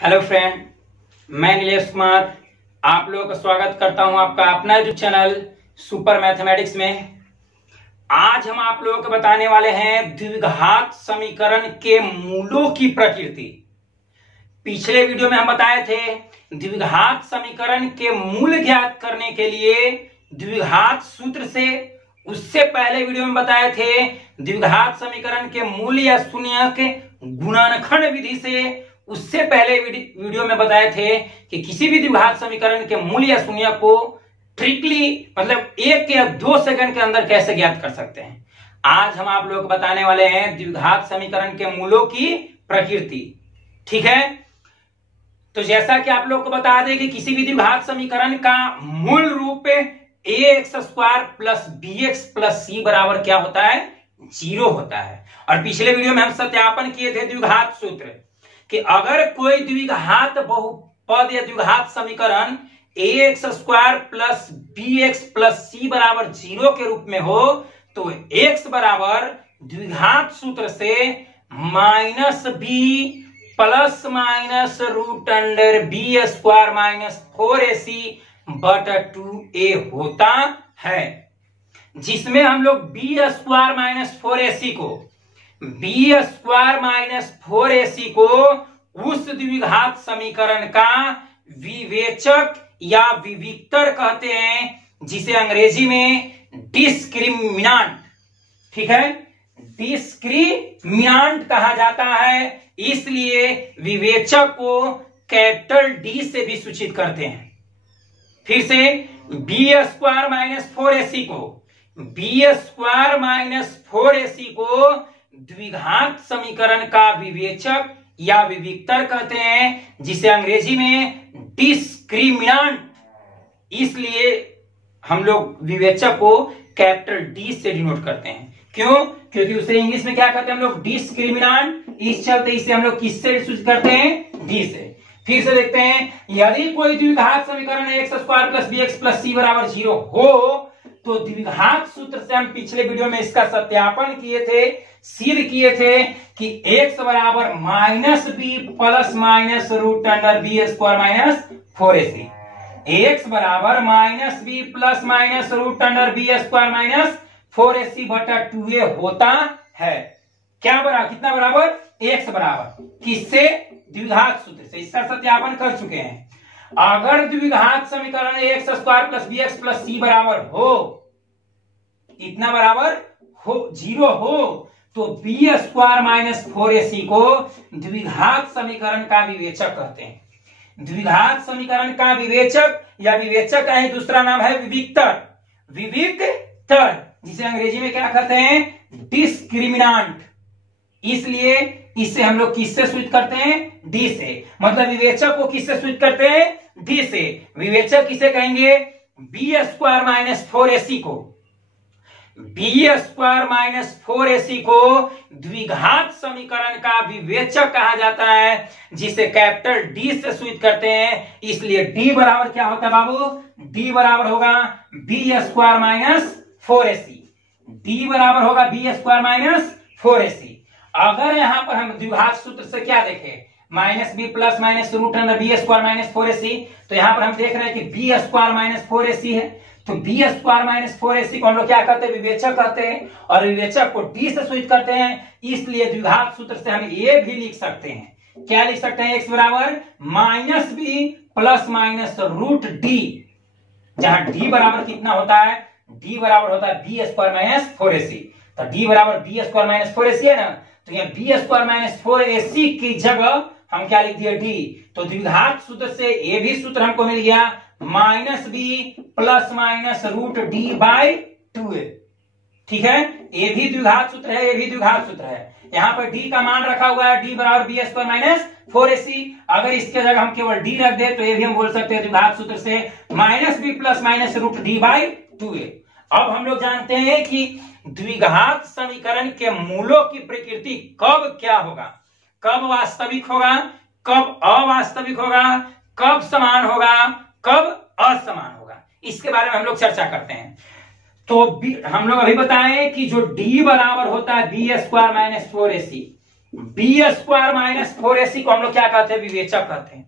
Hello friend, मैं नीलेश कुमार आप लोगों का स्वागत करता हूं आपका अपना यूट्यूब चैनल सुपर मैथमेटिक्स में। आज हम आप लोगों को बताने वाले हैं द्विघात समीकरण के मूलों की प्रकृति। पिछले वीडियो में हम बताए थे द्विघात समीकरण के मूल ज्ञात करने के लिए द्विघात सूत्र से, उससे पहले वीडियो में बताए थे द्विघात समीकरण के मूल या शून्य के गुणनखंड विधि से, उससे पहले वीडियो में बताए थे कि किसी भी द्विघात समीकरण के मूल या शून्य को ट्रिकली मतलब 1 या 2 सेकंड के अंदर कैसे ज्ञात कर सकते हैं। आज हम आप लोगों को बताने वाले हैं द्विघात समीकरण के मूलों की प्रकृति। ठीक है, तो जैसा कि आप लोग को बता दें कि किसी भी द्विघात समीकरण का मूल रूप ax² plus bx plus c बराबर क्या होता है, 0 होता है। और पिछले वीडियो में हम सत्यापन किए थे द्विघात सूत्र कि अगर कोई द्विघात बहुपद या द्विघात समीकरण ax² plus bx plus c बराबर 0 के रूप में हो तो x बराबर द्विघात सूत्र से -b plus minus √b² minus 4ac बटा 2a होता है, जिसमें हम लोग b² माइनस 4ac को उस द्विघात समीकरण का विवेचक या विविक्तर कहते हैं, जिसे अंग्रेजी में डिस्क्रिमिनांट, ठीक है, डिस्क्रिमिनांट कहा जाता है। इसलिए विवेचक को कैपिटल डी से भी सूचित करते हैं। फिर से b² माइनस 4ac को द्विघात समीकरण का विवेचक या विविक्तर कहते हैं, जिसे अंग्रेजी में डिस्क्रिमिनांट, इसलिए हम लोग विवेचक को कैपिटल डी से डिनोट करते हैं। क्यों? क्योंकि उसे इंग्लिश में क्या कहते हैं हम लोग, डिस्क्रिमिनांट। इस चलते इसे हम लोग किससे सूचित करते हैं, डी से। फिर से देखते हैं, यदि कोई द्विघात समीकरण ax² plus bx plus c बराबर 0 हो तो द्विघात सूत्र से हम पिछले वीडियो में इसका सत्यापन किए थे, सिद्ध किए थे कि x बराबर -b plus minus √b² minus 4ac, x बराबर -b plus minus √b² minus 4ac बटा 2a होता है। क्या बराबर, कितना बराबर, x बराबर किससे, द्विघात सूत्र से। इसका सत्यापन कर चुके हैं। अगर द्विघात समीकरण ax² plus bx plus c बराबर हो, इतना बराबर हो 0 हो तो b² माइनस 4ac को द्विघात समीकरण का विवेचक कहते हैं। द्विघात समीकरण का विवेचक या विवेचक का ही दूसरा नाम है विविक्तर, विविक्तर, जिसे अंग्रेजी में क्या कहते हैं, डिस्क्रिमिनांट। इसलिए इससे हम लोग किससे सूचित करते हैं, डी से। मतलब विवेचक को किससे सूचित करते हैं, डी से। विवेचक किसे कहेंगे, b² माइनस 4ac को, b² माइनस 4ac को द्विघात समीकरण का विवेचक कहा जाता है, जिसे कैपिटल डी से सूचित करते हैं। इसलिए डी बराबर क्या होता है बाबू, डी बराबर होगा b² माइनस 4ac, डी बराबर होगा b² माइनस 4ac। अगर यहां पर हम द्विघात सूत्र से क्या देखें, -b plus minus √b² minus 4ac, तो यहां पर हम देख रहे हैं कि b² माइनस 4ac है, तो b² माइनस 4ac को हम लोग क्या कहते हैं, विवेचक कहते हैं, और विवेचक को डी से सूचित करते हैं। इसलिए द्विघात सूत्र से हम ये भी लिख सकते हैं, क्या लिख सकते हैं, x बराबर -b प्लस माइनस √d, जहां d बराबर कितना होता है, d बराबर होता है b² माइनस 4ac, तो d बराबर b² माइनस 4ac है ना, तो यहाँ b² माइनस 4ac की जगह हम क्या लिख दिए, d। तो द्विघात सूत्र से ये भी सूत्र हमको मिल गया, -b प्लस माइनस √d/2a। ठीक है, ये भी द्विघात सूत्र है, ये भी द्विघात सूत्र है। यहाँ पर d का मान रखा हुआ है, d बराबर b² माइनस 4ac। अगर इसके जगह हम केवल d रख दे तो ये भी हम बोल सकते हैं द्विघात सूत्र से -b प्लस माइनस √d/2a। अब हम लोग जानते हैं कि द्विघात समीकरण के मूलों की प्रकृति कब क्या होगा, कब वास्तविक होगा, कब अवास्तविक होगा, कब समान होगा, कब असमान होगा, इसके बारे में हम लोग चर्चा करते हैं। तो हम लोग अभी बताएं कि जो d बराबर होता है b² minus 4ac, B square minus 4ac को हम लोग क्या कहते हैं, विवेचक कहते हैं,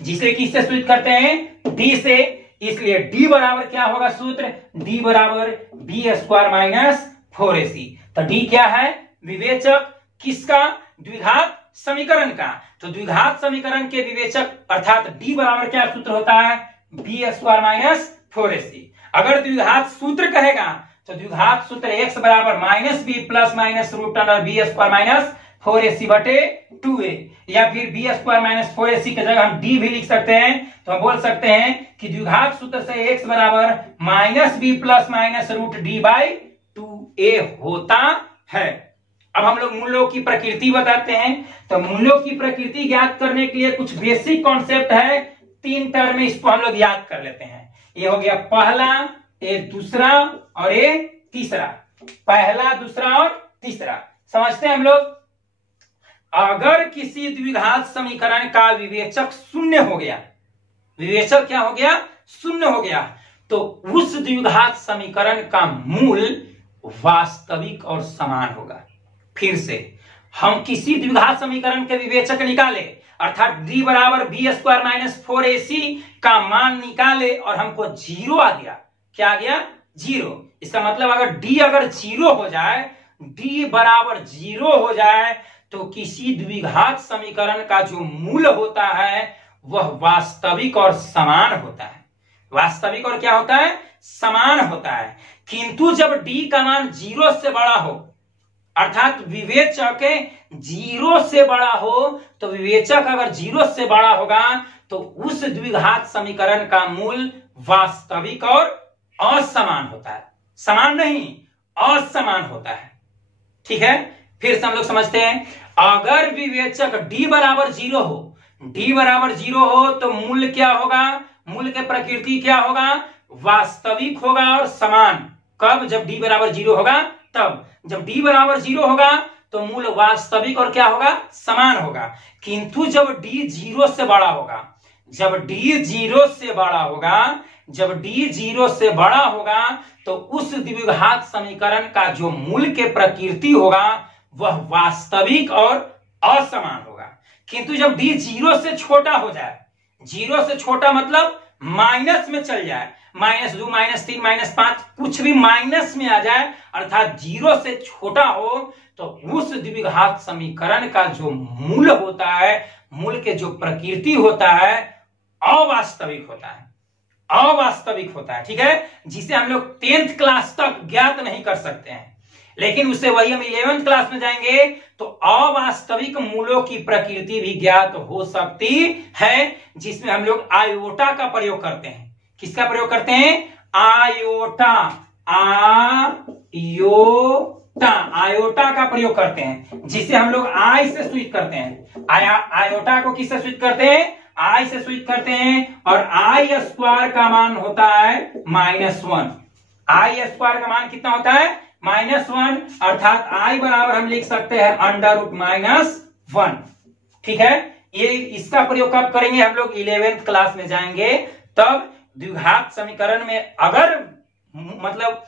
जिसे किससे सूचित करते हैं, डी से। इसलिए डी बराबर क्या होगा सूत्र, डी बराबर बी स्क्वायर माइनस 4ac। तो डी क्या है, विवेचक किसका, द्विघात समीकरण का। तो द्विघात समीकरण के विवेचक अर्थात डी बराबर क्या सूत्र होता है, बी स्क्वायर माइनस 4ac। अगर द्विघात सूत्र कहेगा तो द्विघात सूत्र x बराबर minus b plus minus root under b square minus 4ac बटे 2a, या फिर बी स्क्वायर माइनस 4ac की जगह हम डी भी लिख सकते हैं। तो हम बोल सकते हैं कि द्विघात सूत्र से x बराबर minus b plus minus root d by 2a होता है। अब हम लोग मूलों की प्रकृति बताते हैं। तो मूलों की प्रकृति ज्ञात करने के लिए कुछ बेसिक कॉन्सेप्ट है, 3 टर्म में इसको हम लोग याद कर लेते हैं। ये हो गया पहला, ये दूसरा और ये तीसरा। पहला, दूसरा और तीसरा समझते हैं हम लोग। अगर किसी द्विघात समीकरण का विवेचक शून्य हो गया, विवेचक क्या हो गया, शून्य हो गया, तो उस द्विघात समीकरण का मूल वास्तविक और समान होगा। फिर से हम किसी द्विघात समीकरण के विवेचक निकाले अर्थात d बराबर बी स्क्वायर माइनस 4ac का मान निकाले और हमको 0 आ गया। क्या आ गया, 0। इसका मतलब अगर d अगर 0 हो जाए, d बराबर 0 हो जाए, तो किसी द्विघात समीकरण का जो मूल होता है वह वास्तविक और समान होता है। वास्तविक और क्या होता है, समान होता है। किंतु जब d का मान 0 से बड़ा हो अर्थात विवेचक 0 से बड़ा हो, तो विवेचक अगर 0 से बड़ा होगा तो उस द्विघात समीकरण का मूल वास्तविक और असमान होता है। समान नहीं, असमान होता है। ठीक है, फिर से हम लोग समझते हैं। अगर विवेचक d बराबर 0 हो, d बराबर 0 हो तो मूल क्या होगा, मूल के प्रकृति क्या होगा, वास्तविक होगा और समान। कब, जब d बराबर 0 होगा तब। जब d बराबर 0 होगा तो मूल वास्तविक और क्या होगा, समान होगा। किंतु जब d 0 से बड़ा होगा, जब d 0 से बड़ा होगा, जब d 0 से बड़ा होगा तो उस द्विघात समीकरण का जो मूल के प्रकृति होगा वह वास्तविक और असमान होगा। किंतु जब d 0 से छोटा हो जाए, 0 से छोटा मतलब माइनस में चल जाए, -2 -3 -5 कुछ भी माइनस में आ जाए अर्थात 0 से छोटा हो, तो उस द्विघात समीकरण का जो मूल होता है, मूल के जो प्रकृति होता है अवास्तविक होता है, अवास्तविक होता है। ठीक है, जिसे हम लोग 10th क्लास तक ज्ञात नहीं कर सकते हैं, लेकिन उससे वही हम 11th क्लास में जाएंगे तो अवास्तविक मूलों की प्रकृति भी ज्ञात हो सकती है, जिसमें हम लोग आयोटा का प्रयोग करते हैं। किसका प्रयोग करते हैं, आयोटा, आयोटा का प्रयोग करते हैं, जिसे हम लोग आई से सूचित करते हैं। आयोटा को किससे सूचित करते हैं, आई से सूचित करते हैं। और आई स्क्वायर का मान होता है -1। आई स्क्वायर का मान कितना होता है, -1, अर्थात आई बराबर हम लिख सकते हैं √-1। ठीक है, ये इसका प्रयोग कब करेंगे, हम लोग 11th क्लास में जाएंगे तब। द्विघात समीकरण में अगर मतलब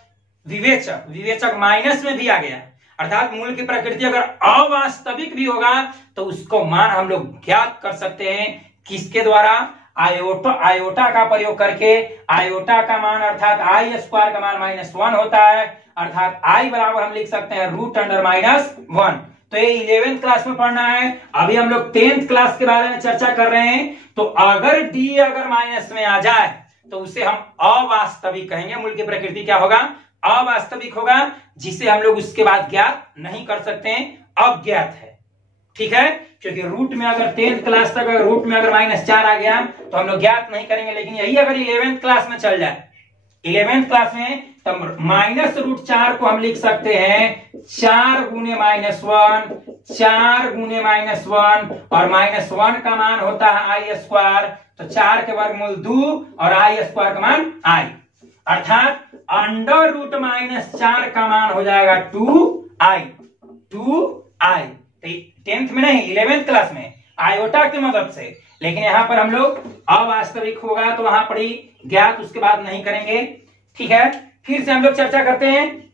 विवेचक माइनस में भी आ गया अर्थात मूल की प्रकृति अगर अवास्तविक भी होगा तो उसको मान हम लोग ज्ञात कर सकते हैं। किसके द्वारा, आयोटा का प्रयोग करके। आयोटा का मान अर्थात आई स्क्वायर का मान -1 होता है, अर्थात आई बराबर हम लिख सकते हैं √1। तो ये 11th क्लास में पढ़ना है। अभी हम लोग 10th क्लास के बारे में चर्चा कर रहे हैं। तो अगर d अगर माइनस में आ जाए तो उसे हम अवास्तविक कहेंगे। मूल की प्रकृति क्या होगा, अवास्तविक होगा, जिसे हम लोग उसके बाद ज्ञात नहीं कर सकते हैं, अज्ञात है। ठीक है, क्योंकि रूट में अगर 10th क्लास तक अगर रूट में अगर -4 आ गया तो हम लोग ज्ञात नहीं करेंगे। लेकिन यही अगर 11th क्लास में चल जाए, 11th क्लास में, तो -√4 को हम लिख सकते हैं 4 गुने -1, 4 गुने -1, और -1 का मान होता है आई स्क्वायर, तो 4 के वर्गमूल 2 और आई स्क्वायर का मान आई, अर्थात √-4 का मान हो जाएगा 2i। 2i 10th में नहीं, 11th क्लास में आयोटा की मदद से। लेकिन यहां पर हम लोग अवास्तविक होगा तो वहां पर ही ज्ञात उसके बाद नहीं करेंगे। ठीक है, फिर से हम लोग चर्चा करते हैं।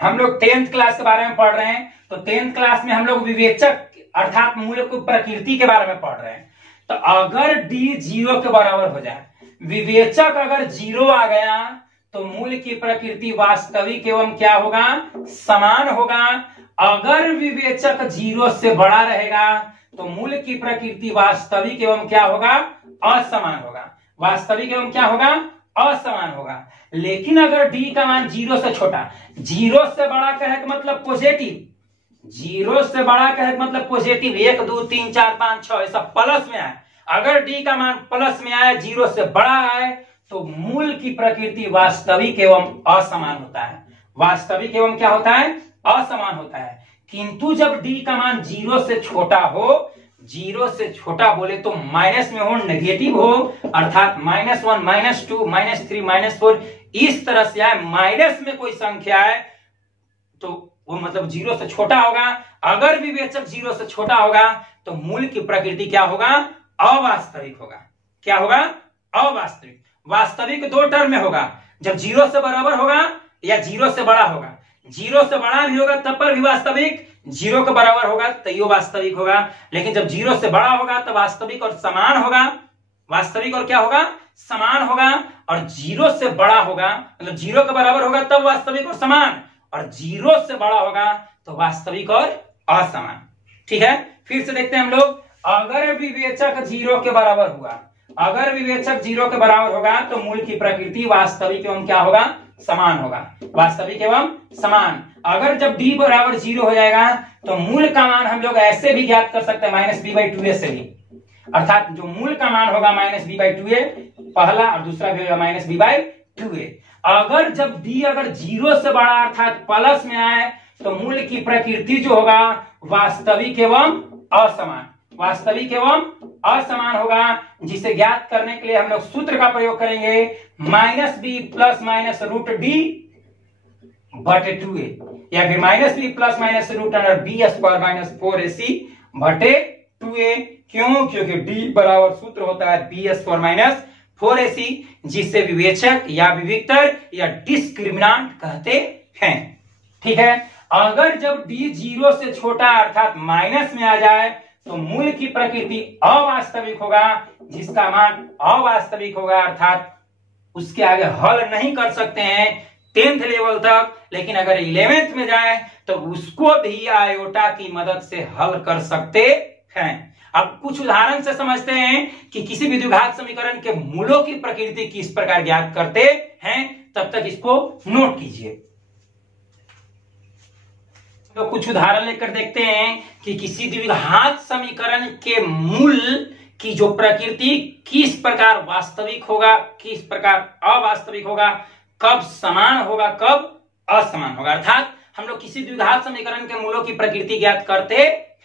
हम लोग 10th क्लास के बारे में पढ़ रहे हैं, तो 10th क्लास में हम लोग विवेचक अर्थात मूल की प्रकृति के बारे में पढ़ रहे हैं। तो अगर डी 0 के बराबर हो जाए, विवेचक अगर 0 आ गया तो मूल की प्रकृति वास्तविक एवं क्या होगा, समान होगा। अगर विवेचक 0 से बड़ा रहेगा तो मूल की प्रकृति वास्तविक एवं क्या होगा, असमान होगा। वास्तविक एवं क्या होगा, असमान होगा। लेकिन अगर डी का मान 0 से छोटा, 0 से बड़ा कहे का मतलब पॉजिटिव, 0 से बड़ा कहे का मतलब पॉजिटिव, 1 2 3 4 5 6 ऐसा प्लस में आए। अगर डी का मान प्लस में आए, 0 से बड़ा आए, तो मूल की प्रकृति वास्तविक एवं असमान होता है। वास्तविक एवं क्या होता है, असमान होता है। किंतु जब डी का मान 0 से छोटा हो, 0 से छोटा बोले तो माइनस में हो, नेगेटिव हो, अर्थात -1 -2 -3 -4 इस तरह से आए, माइनस में कोई संख्या है तो वो मतलब 0 से छोटा होगा। अगर विवेचक 0 से छोटा होगा तो मूल की प्रकृति क्या होगा, अवास्तविक होगा। क्या होगा, अवास्तविक। वास्तविक दो टर्म में होगा, जब 0 से बराबर होगा या 0 से बड़ा होगा। 0 से बड़ा भी होगा तब पर भी वास्तविक, 0 के बराबर होगा तो ये वास्तविक होगा। लेकिन जब 0 से बड़ा होगा तो वास्तविक और समान होगा। वास्तविक और क्या होगा, समान होगा। और 0 से बड़ा होगा मतलब 0 के बराबर होगा तब वास्तविक और समान, और 0 से बड़ा होगा तो वास्तविक और असमान। ठीक है, फिर से देखते हैं हम लोग। अगर विवेचक 0 के बराबर हुआ, अगर विवेचक 0 के बराबर होगा तो मूल की प्रकृति वास्तविक एवं क्या होगा, समान होगा। वास्तविक एवं समान। अगर जब d बराबर 0 हो जाएगा तो मूल का मान हम लोग ऐसे भी ज्ञात कर सकते हैं -b/2a से भी, अर्थात जो मूल का मान होगा -b/2a पहला, और दूसरा भी होगा -b/2a। अगर जब d अगर 0 से बड़ा अर्थात प्लस में आए तो मूल की प्रकृति जो होगा वास्तविक एवं असमान, वास्तविक एवं असमान होगा। जिसे ज्ञात करने के लिए हम लोग सूत्र का प्रयोग करेंगे, -b ± √d/2a, या फिर -b ± √b² - 4ac/2a। क्यों, क्योंकि d बराबर सूत्र होता है b² - 4ac, जिसे विवेचक या विविक्तर या डिस्क्रिमिनांट कहते हैं। ठीक है, अगर जब d 0 से छोटा अर्थात माइनस में आ जाए तो मूल की प्रकृति अवास्तविक होगा, जिसका मान अवास्तविक होगा, अर्थात उसके आगे हल नहीं कर सकते हैं 10th लेवल तक। लेकिन अगर 11th में जाए तो उसको भी आयोटा की मदद से हल कर सकते हैं। अब कुछ उदाहरण से समझते हैं कि किसी भी द्विघात समीकरण के मूलों की प्रकृति किस प्रकार ज्ञात करते हैं। तब तक इसको नोट कीजिए। तो कुछ उदाहरण लेकर देखते हैं कि किसी द्विघात समीकरण के मूल की जो प्रकृति किस प्रकार वास्तविक होगा, किस प्रकार अवास्तविक होगा, कब समान होगा, कब असमान होगा। अर्थात हम लोग किसी द्विघात समीकरण के मूलों की प्रकृति ज्ञात करते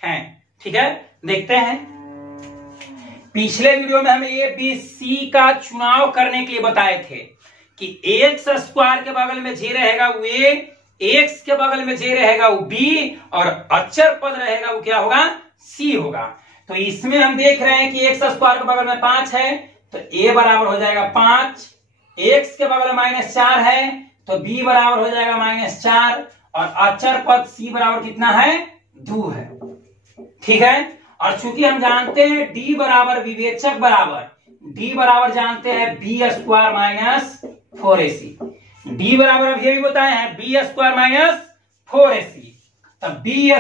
हैं। ठीक है, देखते हैं। पिछले वीडियो में हमें ए बी सी का चुनाव करने के लिए बताए थे कि x² के बगल में जे रहेगा वो ए, x के बगल में जे रहेगा वो b, और अचर पद रहेगा वो क्या होगा, c होगा। तो इसमें हम देख रहे हैं कि x² के बगल में 5 है तो a बराबर हो जाएगा 5, x के बगल में -4 है तो b बराबर हो जाएगा -4, और अचर पद c बराबर कितना है, 2 है। ठीक है, और चूंकि हम जानते हैं d बराबर विवेचक बराबर, d बराबर जानते हैं b² - 4ac, d बराबर अब ये भी बताए हैं b² - 4ac। तब b²,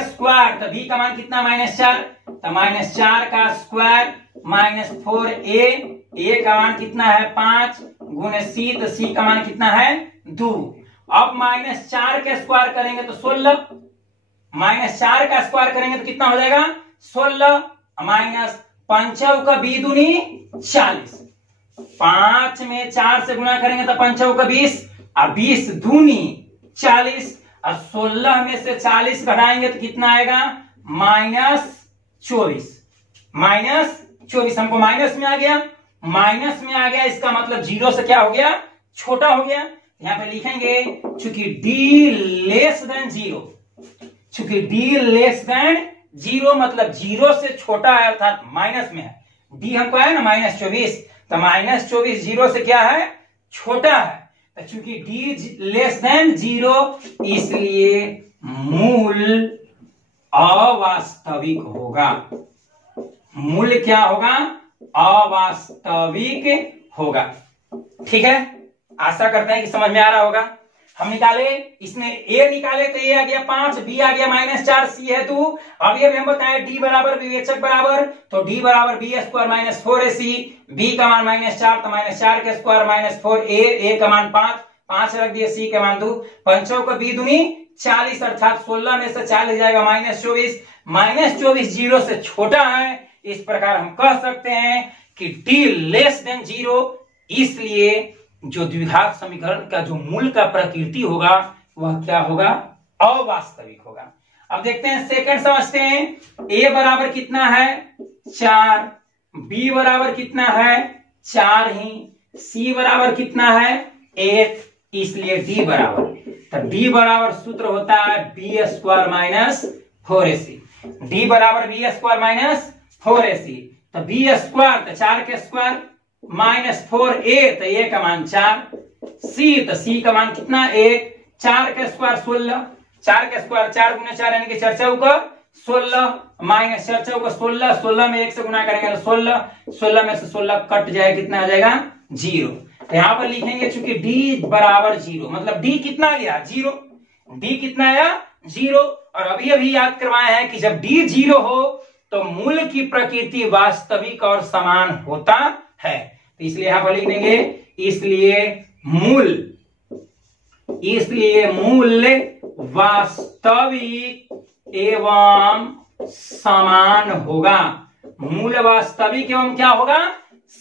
तो b का मान कितना, -4, तो -4 का स्क्वायर -4a, a का मान कितना है 5 गुने c, तो c का मान कितना है 2। अब -4 के स्क्वायर करेंगे तो 16, -4 का स्क्वायर करेंगे तो कितना हो जाएगा 16, -5 का 2 दूनी 40, 5 में 4 से गुणा करेंगे तो 5 का 20, और 20 दूनी 40, और 16 में से 40 घटाएंगे तो कितना आएगा -24, -24। हमको माइनस में आ गया, माइनस में आ गया, इसका मतलब 0 से क्या हो गया, छोटा हो गया। यहां पे लिखेंगे चूंकि d लेस देन 0, चूंकि d लेस देन 0 मतलब 0 से छोटा है अर्थात माइनस में है। d हमको है ना -24, तो -24 0 से क्या है, छोटा है। तो चूंकि d लेस देन 0 इसलिए मूल अवास्तविक होगा। मूल क्या होगा? अवास्तविक होगा। ठीक है, आशा करते हैं कि समझ में आ रहा होगा। हम निकाले, इसमें a निकाले तो a आ गया 5, b आ गया -4, c है 2। अब ये भी हम बताए d बराबर विवेचक बराबर, तो d बराबर b square minus 4ac, b का मान -4 तो -4 के स्क्वायर माइनस 4a, a का मान 5 रख दिए, c का मान 2, पंचों का 2 दूनी 40 अर्थात 16 में से 40 जाएगा -24, -24 जीरो से छोटा है। इस प्रकार हम कह सकते हैं कि d लेस देन 0, इसलिए जो द्विघात समीकरण का जो मूल का प्रकृति होगा वह क्या होगा? अवास्तविक होगा। अब देखते हैं सेकंड समझते हैं। a बराबर कितना है? 4, b बराबर कितना है? 4 ही, c बराबर कितना है? 8, इसलिए d बराबर, तो d बराबर सूत्र होता है b square minus 4ac, d बराबर b स्क्वायर माइनस 4ac, तो b स्क्वायर तो 4 के स्क्वायर -4a, तो a का मान 4, c तो c का मान कितना? 1, 4 के स्क्वायर 16, 4 के स्क्वायर 4 गुना 4 यानी कि 4 चौका 16, माइनस 4 चौका 16, 16 में 1 से गुना करेंगे तो 16, 16 में से 16 कट जाए, कितना आ जाएगा? 0। तो यहाँ पर लिखेंगे चूंकि d बराबर 0, मतलब d कितना गया? 0। d कितना आया? 0। और अभी याद करवाए हैं कि जब d 0 हो तो मूल की प्रकृति वास्तविक और समान होता है। तो इसलिए यहां पर लिख देंगे, इसलिए मूल वास्तविक एवं समान होगा। मूल वास्तविक एवं क्या होगा?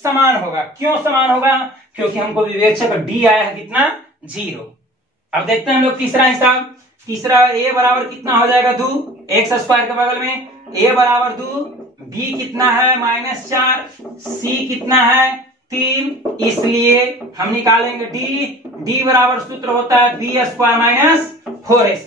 समान होगा। क्यों समान होगा? क्योंकि हमको विवेचक d आया है कितना? 0। अब देखते हैं हम लोग तीसरा हिसाब। तीसरा a बराबर कितना हो जाएगा? 2, x स्क्वायर के बगल में a बराबर 2, b कितना है? -4, c कितना है? 3, इसलिए हम निकालेंगे d बराबर सूत्र होता है b square minus 4ac,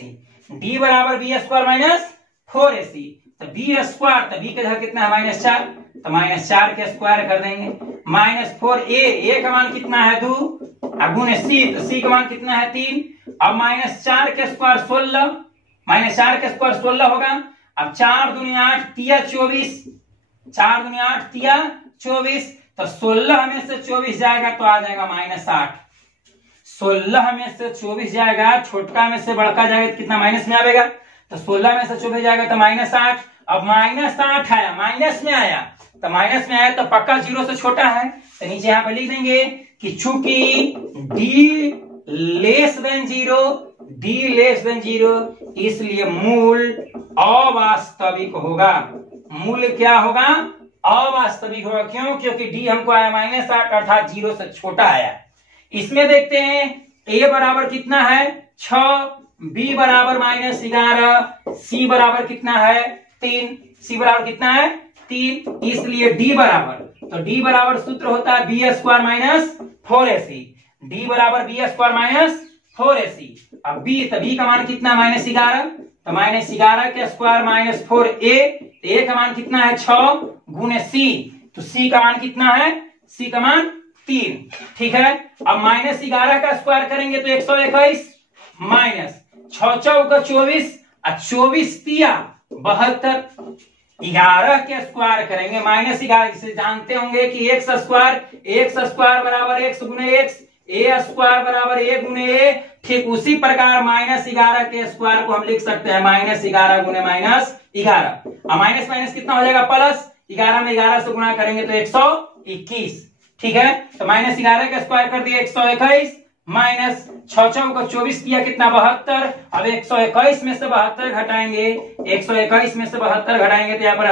d बराबर b स्क्वायर माइनस 4ac, तो b स्क्वायर, तो b के जगह कितना है? -4, तो -4 के स्क्वायर कर देंगे, -4a, का मान कितना है? 2, अब गुने c, तो c का मान कितना है? 3, अब -4 के स्क्वायर 16, -4 के स्क्वायर 16 होगा। अब 4 दूनी 8 तिया 24, 4 दूनी 8 तिया 24, तो 16 में से 24 जाएगा तो आ जाएगा -8, 16 में से 24 जाएगा, छोटका में से बड़का जाएगा तो कितना माइनस में आएगा? तो 16 में से 24 जाएगा तो -8। अब -8 आया, माइनस में आया, तो माइनस में आया तो पक्का 0 से छोटा है, तो नीचे यहाँ पे लिख देंगे कि चूंकि d लेस देन 0, इसलिए मूल अवास्तविक होगा। मूल क्या होगा? अवास्तविक होगा। क्यों? क्योंकि d हमको आया -8 अर्थात 0 से छोटा आया। इसमें देखते हैं a बराबर कितना है? 6, b बराबर -11, c बराबर कितना है? 3, c बराबर कितना है? 3, इसलिए d बराबर, तो d बराबर सूत्र होता है b square minus 4ac, d बराबर b स्क्वायर माइनस 4ac। अब b, तो b का मान कितना? -11, तो -11 के स्क्वायर -4a, a का मान कितना है? 6 गुने c, तो c का मान कितना है? c का मान 3। ठीक है, अब -11 का स्क्वायर करेंगे तो 121, माइनस 6 चौका 24, 24 तिया 72, 11 के स्क्वायर करेंगे -11, इसे जानते होंगे कि x स्क्वायर बराबर x गुने x, a स्क्वायर बराबर a गुने a। ठीक उसी प्रकार -11 के स्क्वायर को हम लिख सकते हैं -11 गुने -11। अब माइनस माइनस कितना हो जाएगा? प्लस 11 में 11 से गुणा करेंगे तो 121। ठीक है, तो -11 का स्क्वायर कर दिया 121, माइनस 6 चौका 24 किया कितना? 72। अब 121 में से 72 घटाएंगे, 121 में से 72 घटाएंगे तो यहाँ पर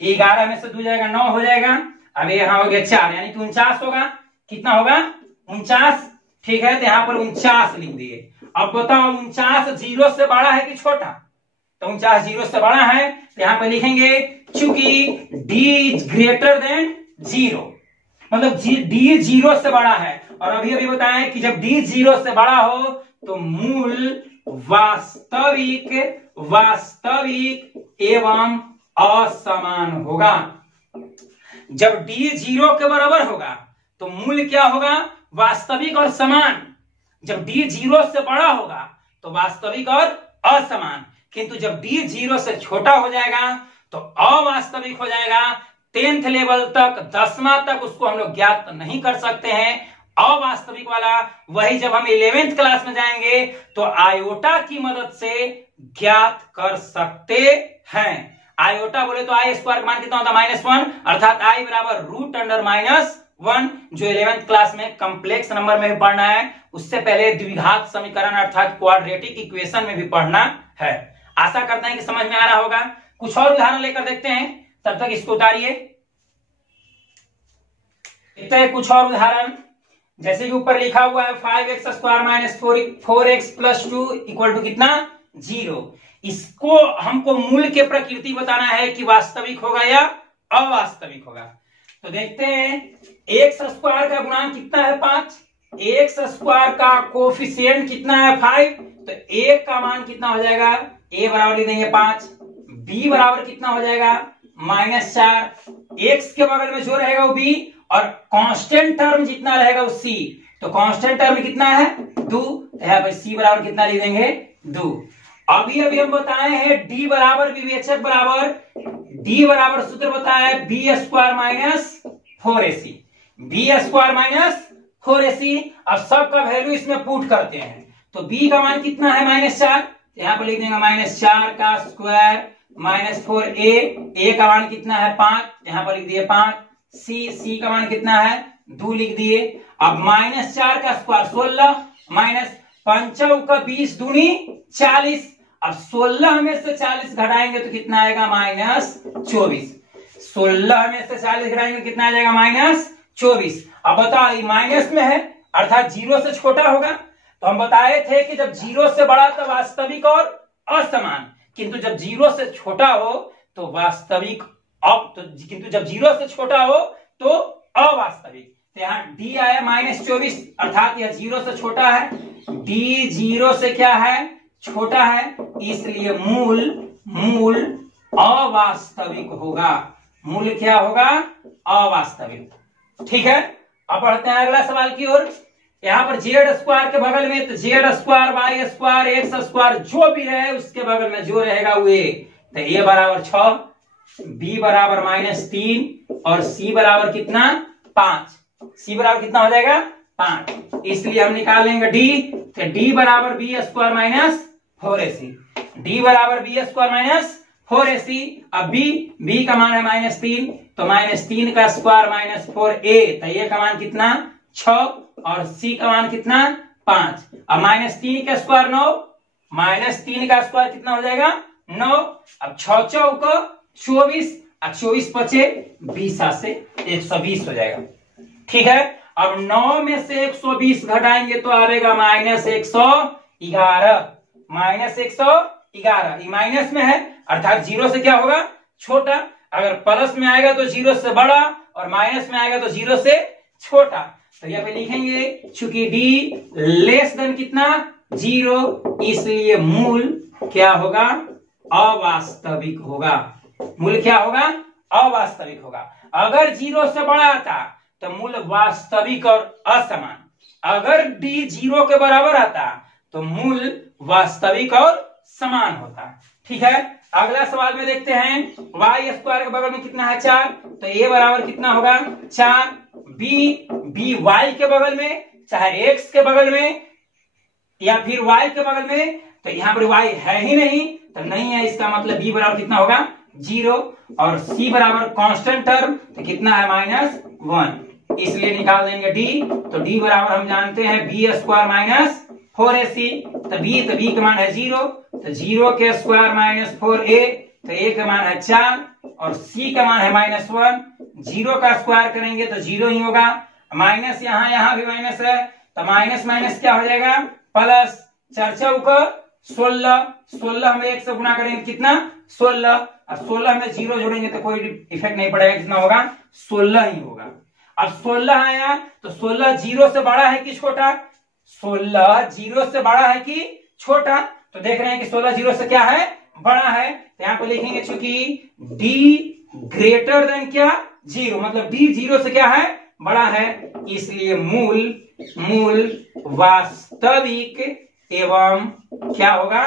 11 में से 2 जाएगा 9 हो जाएगा। अब यहाँ हो गया 4, यानी कि 49 होगा। कितना होगा? 49। ठीक है, तो यहाँ पर 49 लिख दिए। अब बताओ 49 0 से बड़ा है कि छोटा? तो 49 0 से बड़ा है, तो यहाँ पे लिखेंगे चूंकि d ग्रेटर देन 0, मतलब d 0 से बड़ा है। और अभी बताया कि जब d 0 से बड़ा हो तो मूल वास्तविक एवं असमान होगा। जब d 0 के बराबर होगा तो मूल क्या होगा? वास्तविक और समान। जब d 0 से बड़ा होगा तो वास्तविक और असमान। किंतु जब डी 0 से छोटा हो जाएगा तो अवास्तविक हो जाएगा। 10th लेवल तक, 10वां तक उसको हम लोग ज्ञात नहीं कर सकते हैं अवास्तविक वाला। वही जब हम 11th क्लास में जाएंगे तो आयोटा की मदद से ज्ञात कर सकते हैं। आयोटा बोले तो आई स्क्वायर मान कितना होता है -1, अर्थात आई बराबर √(-1), जो 11th क्लास में कॉम्प्लेक्स नंबर में भी पढ़ना है, उससे पहले द्विघात समीकरण अर्थात क्वाड्रेटिक इक्वेशन में भी पढ़ना है। आशा करते हैं कि समझ में आ रहा होगा। कुछ और उदाहरण लेकर देखते हैं, तब तक इसको उतारिए। देखते हैं कुछ और उदाहरण, जैसे कि ऊपर लिखा हुआ है 5x² - 4x + 2 = कितना 0। इसको हमको मूल के प्रकृति बताना है कि वास्तविक होगा या अवास्तविक होगा। तो देखते हैं x² का गुणांक कितना है 5, x² का कोफिशिएंट कितना है 5, तो a का मान कितना हो जाएगा, a बराबर लिख देंगे 5, b बराबर कितना हो जाएगा -4, x के बगल में जो रहेगा वो b और कांस्टेंट टर्म जितना रहेगा वो c, तो कांस्टेंट टर्म कितना है 2, यहाँ पर c बराबर कितना लिख देंगे 2। अभी हम बताए हैं d बराबर विवेचक बराबर, d बराबर सूत्र बताया है b² - 4ac, b² - 4ac। अब सबका वैल्यू इसमें पुट करते हैं, तो b का मान कितना है -4, यहाँ पर लिख देंगे -4 का स्क्वायर -4a, a का मान कितना है 5, यहाँ पर लिख दिए 5, c का मान कितना है 2 लिख दिए। अब -4 का स्क्वायर 16 -5 का 20 दूनी 40, अब 16 में से 40 घटाएंगे तो कितना आएगा -24, 16 में से 40 घटाएंगे कितना आ जाएगा -24। अब बताओ ये माइनस में है अर्थात 0 से छोटा होगा, तो हम बताए थे कि जब 0 से बड़ा तो वास्तविक और असमान, किंतु जब 0 से छोटा हो तो वास्तविक, किंतु जब 0 से छोटा हो तो अवास्तविक। तो यहाँ d आया -24 अर्थात यह 0 से छोटा है, d 0 से क्या है छोटा है, इसलिए मूल अवास्तविक होगा। मूल क्या होगा अवास्तविक। ठीक है, अब बढ़ते हैं अगला सवाल की ओर। यहाँ पर z² के बगल में तो z² y² x² जो भी रहे उसके बगल में जो रहेगा वो a, तो a बराबर 6, b बराबर -3 और c बराबर कितना 5, c बराबर कितना हो जाएगा 5, इसलिए हम निकाल लेंगे d, तो d बराबर b² - 4ac, d बराबर b² - 4ac। अब b का मान है -3, तो -3 का स्क्वायर -4a, तो a का मान कितना 6 और c का मान कितना 5। अब -3 का स्क्वायर 9, -3 का स्क्वायर कितना हो जाएगा 9। अब 6 चौको 24, अब 24 बचे 20 से 120 हो जाएगा। ठीक है, अब 9 में से 120 घटाएंगे तो आएगा -111, -111। माइनस में है अर्थात 0 से क्या होगा छोटा, अगर प्लस में आएगा तो 0 से बड़ा और माइनस में आएगा तो 0 से छोटा। तो यहाँ पे लिखेंगे चूंकि d लेस देन कितना 0, इसलिए मूल क्या होगा अवास्तविक होगा। मूल क्या होगा अवास्तविक होगा। अगर 0 से बड़ा आता तो मूल वास्तविक और असमान, अगर d 0 के बराबर आता तो मूल वास्तविक और समान होता। ठीक है, अगला सवाल में देखते हैं y² के बगल में कितना है 4, तो a बराबर कितना होगा 4, b y के बगल में चाहे x के बगल में या फिर y के बगल में, तो यहाँ पर y है ही नहीं तो नहीं है, इसका मतलब b बराबर कितना होगा 0 और c बराबर कांस्टेंट टर्म तो कितना है -1, इसलिए निकाल देंगे d, तो d बराबर हम जानते हैं b² - 4ac, तो b का मान है 0, तो 0 के स्क्वायर -4a, तो a का मान है 4 और c का मान है -1। 0 का स्क्वायर करेंगे तो 0 ही होगा, माइनस यहाँ भी माइनस है तो माइनस क्या हो जाएगा प्लस, 4 चौको 16 में 1 से गुना करेंगे कितना 16, और 16 में 0 जोड़ेंगे तो कोई इफेक्ट नहीं पड़ेगा, कितना होगा 16 ही होगा। अब 16 आया तो 16 0 से बड़ा है कि छोटा, 16 0 से बड़ा है कि छोटा, तो देख रहे हैं कि 16 0 से क्या है बड़ा है, तो यहाँ पे लिखेंगे चूंकि d ग्रेटर देन क्या 0, मतलब d 0 से क्या है बड़ा है, इसलिए मूल वास्तविक एवं क्या होगा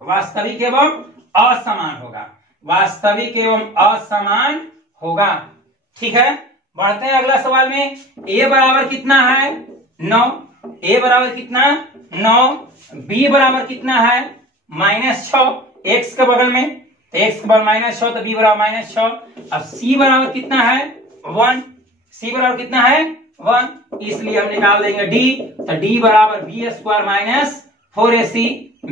वास्तविक एवं असमान होगा, वास्तविक एवं असमान होगा। ठीक है, बढ़ते हैं अगला सवाल में। a बराबर कितना है 9, a बराबर कितना 9, b बराबर कितना है -6, x के बगल में, तो x के बगल -6 तो b बराबर -6। अब c बराबर कितना है 1, c बराबर कितना है 1, इसलिए हम निकाल देंगे d, तो d बराबर b स्क्वायर -4ac,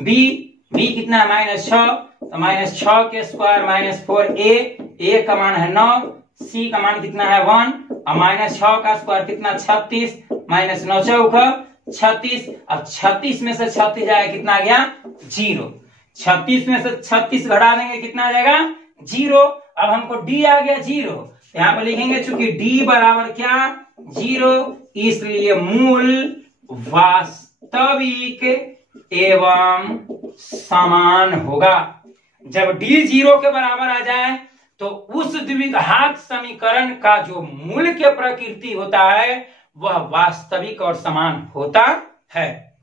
b कितना है -6, तो -6 के स्क्वायर -4a, a का मान है 9, c का मान कितना है 1, और -6 का स्क्वायर कितना 36, -9 चौका 36। अब 36 में से 36 जाएगा कितना आ गया 0, 36 में से 36 घटा देंगे कितना आ जाएगा 0। अब हमको d आ गया 0, यहाँ पर लिखेंगे चूंकि d बराबर क्या 0, इसलिए मूल वास्तविक एवं समान होगा। जब d 0 के बराबर आ जाए तो उस द्विघात समीकरण का जो मूल की प्रकृति होता है वह वास्तविक और समान होता है।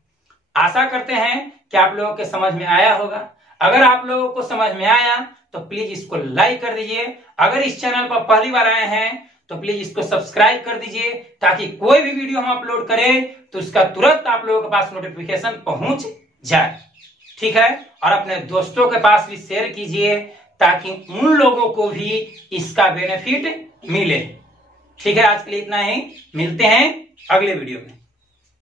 आशा करते हैं कि आप लोगों के समझ में आया होगा। अगर आप लोगों को समझ में आया तो प्लीज इसको लाइक कर दीजिए। अगर इस चैनल पर पहली बार आए हैं तो प्लीज इसको सब्सक्राइब कर दीजिए, ताकि कोई भी वीडियो हम अपलोड करें तो उसका तुरंत आप लोगों के पास नोटिफिकेशन पहुंच जाए। ठीक है, और अपने दोस्तों के पास भी शेयर कीजिए ताकि उन लोगों को भी इसका बेनिफिट मिले। ठीक है, आज के लिए इतना ही, मिलते हैं अगले वीडियो में।